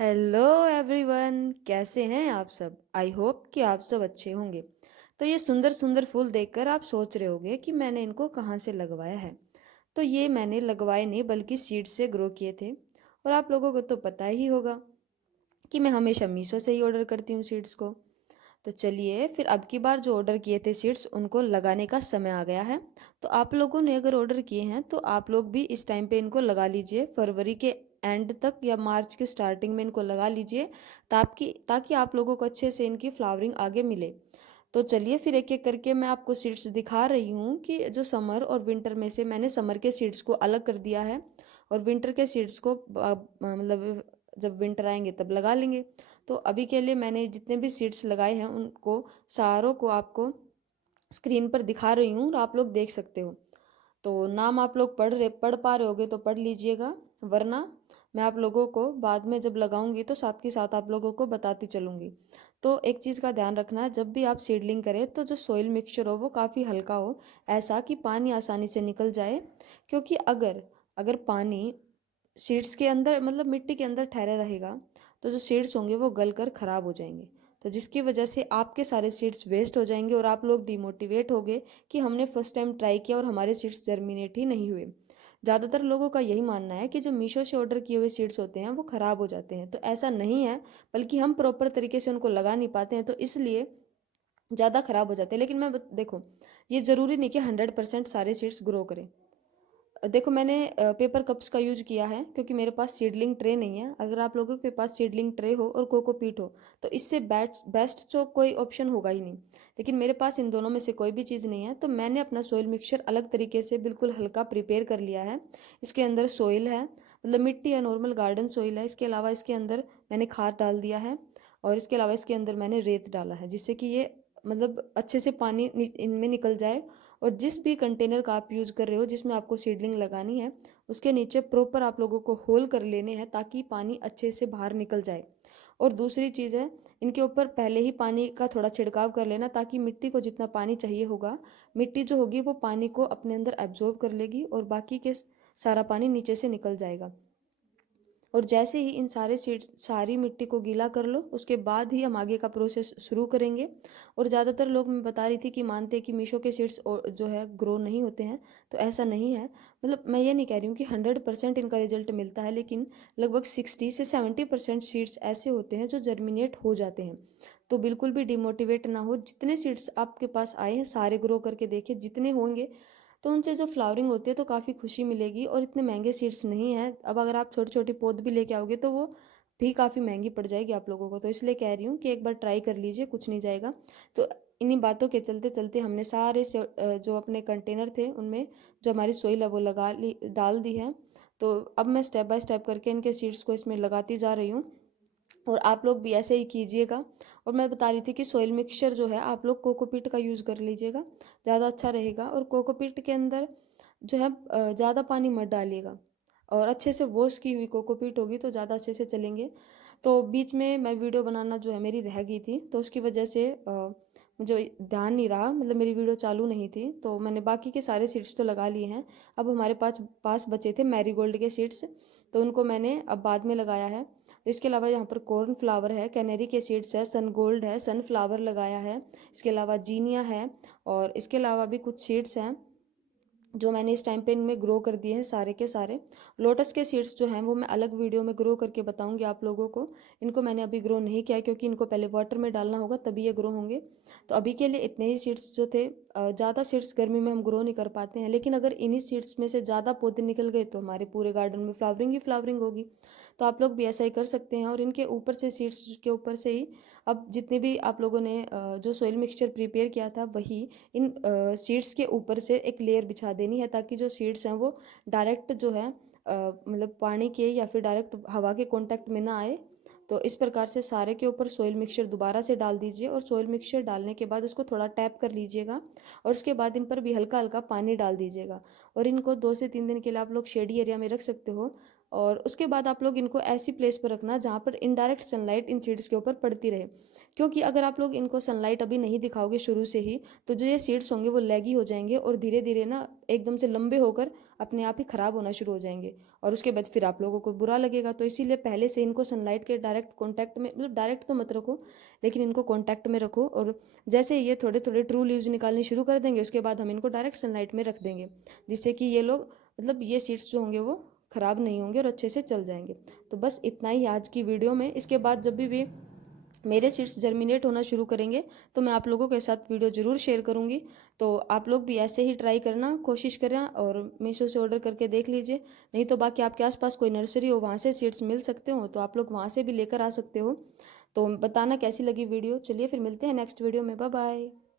Hello everyone, कैसे हैं आप सब। आई होप कि आप सब अच्छे होंगे। तो ये सुंदर सुंदर फूल देखकर आप सोच रहे होंगे कि मैंने इनको कहाँ से लगवाया है। तो ये मैंने लगवाए नहीं बल्कि सीड से ग्रो किए थे। और आप लोगों को तो पता ही होगा कि मैं हमेशा मीशो से ही ऑर्डर करती हूँ सीड्स को। तो चलिए फिर अब की बार जो ऑर्डर किए थे सीड्स उनको लगाने का समय आ गया है। तो आप लोगों ने अगर ऑर्डर किए हैं तो आप लोग भी इस टाइम पे इनको लगा लीजिए, फरवरी के एंड तक या मार्च के स्टार्टिंग में इनको लगा लीजिए, ताकि आप लोगों को अच्छे से इनकी फ्लावरिंग आगे मिले। तो चलिए फिर एक एक करके मैं आपको सीड्स दिखा रही हूँ कि जो समर और विंटर में से मैंने समर के सीड्स को अलग कर दिया है और विंटर के सीड्स को मतलब जब विंटर आएंगे तब लगा लेंगे। तो अभी के लिए मैंने जितने भी सीड्स लगाए हैं उनको सारों को आपको स्क्रीन पर दिखा रही हूँ और आप लोग देख सकते हो। तो नाम आप लोग पढ़ पा रहे होगे तो पढ़ लीजिएगा, वरना मैं आप लोगों को बाद में जब लगाऊंगी तो साथ के साथ आप लोगों को बताती चलूंगी। तो एक चीज़ का ध्यान रखना है, जब भी आप सीडलिंग करें तो जो सोइल मिक्सचर हो वो काफ़ी हल्का हो, ऐसा कि पानी आसानी से निकल जाए। क्योंकि अगर अगर पानी सीड्स के अंदर मतलब मिट्टी के अंदर ठहरा रहेगा तो जो सीड्स होंगे वो गल कर खराब हो जाएंगे। तो जिसकी वजह से आपके सारे सीड्स वेस्ट हो जाएंगे और आप लोग डिमोटिवेट हो गए कि हमने फर्स्ट टाइम ट्राई किया और हमारे सीड्स जर्मिनेट ही नहीं हुए। ज़्यादातर लोगों का यही मानना है कि जो मीशो से ऑर्डर किए हुए सीड्स होते हैं वो ख़राब हो जाते हैं, तो ऐसा नहीं है। बल्कि हम प्रॉपर तरीके से उनको लगा नहीं पाते हैं तो इसलिए ज़्यादा ख़राब हो जाते हैं। लेकिन देखो, ये ज़रूरी नहीं कि 100% सारे सीड्स ग्रो करें। देखो मैंने पेपर कप्स का यूज किया है क्योंकि मेरे पास सीडलिंग ट्रे नहीं है। अगर आप लोगों के पास सीडलिंग ट्रे हो और कोकोपीट हो तो इससे बेस्ट तो कोई ऑप्शन होगा ही नहीं। लेकिन मेरे पास इन दोनों में से कोई भी चीज़ नहीं है, तो मैंने अपना सोइल मिक्सचर अलग तरीके से बिल्कुल हल्का प्रिपेयर कर लिया है। इसके अंदर सोइल है, मतलब मिट्टी है, नॉर्मल गार्डन सोइल है। इसके अलावा इसके अंदर मैंने खाद डाल दिया है और इसके अलावा इसके अंदर मैंने रेत डाला है, जिससे कि ये मतलब अच्छे से पानी इनमें निकल जाए। और जिस भी कंटेनर का आप यूज़ कर रहे हो जिसमें आपको सीडलिंग लगानी है उसके नीचे प्रॉपर आप लोगों को होल कर लेने हैं ताकि पानी अच्छे से बाहर निकल जाए। और दूसरी चीज़ है, इनके ऊपर पहले ही पानी का थोड़ा छिड़काव कर लेना ताकि मिट्टी को जितना पानी चाहिए होगा, मिट्टी जो होगी वो पानी को अपने अंदर एब्जॉर्ब कर लेगी और बाकी के सारा पानी नीचे से निकल जाएगा। और जैसे ही इन सारे सीड्स सारी मिट्टी को गीला कर लो उसके बाद ही हम आगे का प्रोसेस शुरू करेंगे। और ज़्यादातर लोग, मैं बता रही थी, कि मानते हैं कि मीशो के सीड्स जो है ग्रो नहीं होते हैं। तो ऐसा नहीं है। मतलब मैं ये नहीं कह रही हूँ कि 100% इनका रिजल्ट मिलता है, लेकिन लगभग 60 से 70% सीड्स ऐसे होते हैं जो जर्मिनेट हो जाते हैं। तो बिल्कुल भी डिमोटिवेट ना हो, जितने सीड्स आपके पास आए हैं सारे ग्रो करके देखिए, जितने होंगे तो उनसे जो फ्लावरिंग होती है तो काफ़ी खुशी मिलेगी। और इतने महंगे सीड्स नहीं हैं। अब अगर आप छोटी छोटी पौध भी लेके आओगे तो वो भी काफ़ी महंगी पड़ जाएगी आप लोगों को। तो इसलिए कह रही हूँ कि एक बार ट्राई कर लीजिए, कुछ नहीं जाएगा। तो इन्हीं बातों के चलते चलते हमने सारे जो अपने कंटेनर थे उनमें जो हमारी सोइल है वो लगा ली, डाल दी है। तो अब मैं स्टेप बाय स्टेप करके इनके सीड्स को इसमें लगाती जा रही हूँ और आप लोग भी ऐसे ही कीजिएगा। और मैं बता रही थी कि सोइल मिक्सचर जो है आप लोग कोकोपीट का यूज़ कर लीजिएगा, ज़्यादा अच्छा रहेगा। और कोकोपीट के अंदर जो है ज़्यादा पानी मत डालिएगा, और अच्छे से वॉश की हुई कोकोपीट होगी तो ज़्यादा अच्छे से चलेंगे। तो बीच में मैं वीडियो बनाना जो है मेरी रह गई थी तो उसकी वजह से मुझे ध्यान नहीं रहा, मतलब मेरी वीडियो चालू नहीं थी, तो मैंने बाकी के सारे सीड्स तो लगा लिए हैं। अब हमारे पास पास बचे थे मैरीगोल्ड के सीड्स, तो उनको मैंने अब बाद में लगाया है। इसके अलावा यहाँ पर कॉर्न फ्लावर है, कैनेरी के सीड्स है, सन गोल्ड है, सनफ्लावर लगाया है। इसके अलावा जीनिया है और इसके अलावा भी कुछ सीड्स हैं जो मैंने इस टाइम पे इनमें ग्रो कर दिए हैं सारे के सारे। लोटस के सीड्स जो हैं वो मैं अलग वीडियो में ग्रो करके बताऊंगी आप लोगों को। इनको मैंने अभी ग्रो नहीं किया है क्योंकि इनको पहले वाटर में डालना होगा तभी ये ग्रो होंगे। तो अभी के लिए इतने ही सीड्स जो थे। ज़्यादा सीड्स गर्मी में हम ग्रो नहीं कर पाते हैं, लेकिन अगर इन्हीं सीड्स में से ज़्यादा पौधे निकल गए तो हमारे पूरे गार्डन में फ्लावरिंग ही फ्लावरिंग होगी। तो आप लोग भी ऐसा ही कर सकते हैं। और इनके ऊपर से सीड्स के ऊपर से ही अब जितने भी आप लोगों ने जो सोइल मिक्सचर प्रिपेयर किया था वही इन सीड्स के ऊपर से एक लेयर बिछा देनी है ताकि जो सीड्स हैं वो डायरेक्ट जो है मतलब पानी के या फिर डायरेक्ट हवा के कांटेक्ट में ना आए। तो इस प्रकार से सारे के ऊपर सोइल मिक्सचर दोबारा से डाल दीजिए और सोइल मिक्सचर डालने के बाद उसको थोड़ा टैप कर लीजिएगा और उसके बाद इन पर भी हल्का हल्का पानी डाल दीजिएगा। और इनको 2 से 3 दिन के लिए आप लोग शेडी एरिया में रख सकते हो। और उसके बाद आप लोग इनको ऐसी प्लेस पर रखना जहाँ पर इनडायरेक्ट सनलाइट इन सीड्स के ऊपर पड़ती रहे, क्योंकि अगर आप लोग इनको सनलाइट अभी नहीं दिखाओगे शुरू से ही तो जो ये सीड्स होंगे वो लैगी हो जाएंगे और धीरे धीरे ना एकदम से लंबे होकर अपने आप ही ख़राब होना शुरू हो जाएंगे, और उसके बाद फिर आप लोगों को बुरा लगेगा। तो इसीलिए पहले से इनको सनलाइट के डायरेक्ट कॉन्टैक्ट में, मतलब डायरेक्ट तो मत रखो लेकिन इनको कॉन्टैक्ट में रखो, और जैसे ये थोड़े थोड़े ट्रू लीव्स निकालनी शुरू कर देंगे उसके बाद हम इनको डायरेक्ट सनलाइट में रख देंगे, जिससे कि ये लोग, मतलब ये सीड्स जो होंगे वो ख़राब नहीं होंगे और अच्छे से चल जाएंगे। तो बस इतना ही आज की वीडियो में। इसके बाद जब भी मेरे सीड्स जर्मिनेट होना शुरू करेंगे तो मैं आप लोगों के साथ वीडियो ज़रूर शेयर करूंगी। तो आप लोग भी ऐसे ही ट्राई करना, कोशिश करना और मीशो से ऑर्डर करके देख लीजिए। नहीं तो बाकी आपके आसपास कोई नर्सरी हो वहाँ से सीड्स मिल सकते हो तो आप लोग वहाँ से भी लेकर आ सकते हो। तो बताना कैसी लगी वीडियो। चलिए फिर मिलते हैं नेक्स्ट वीडियो में। Bye bye.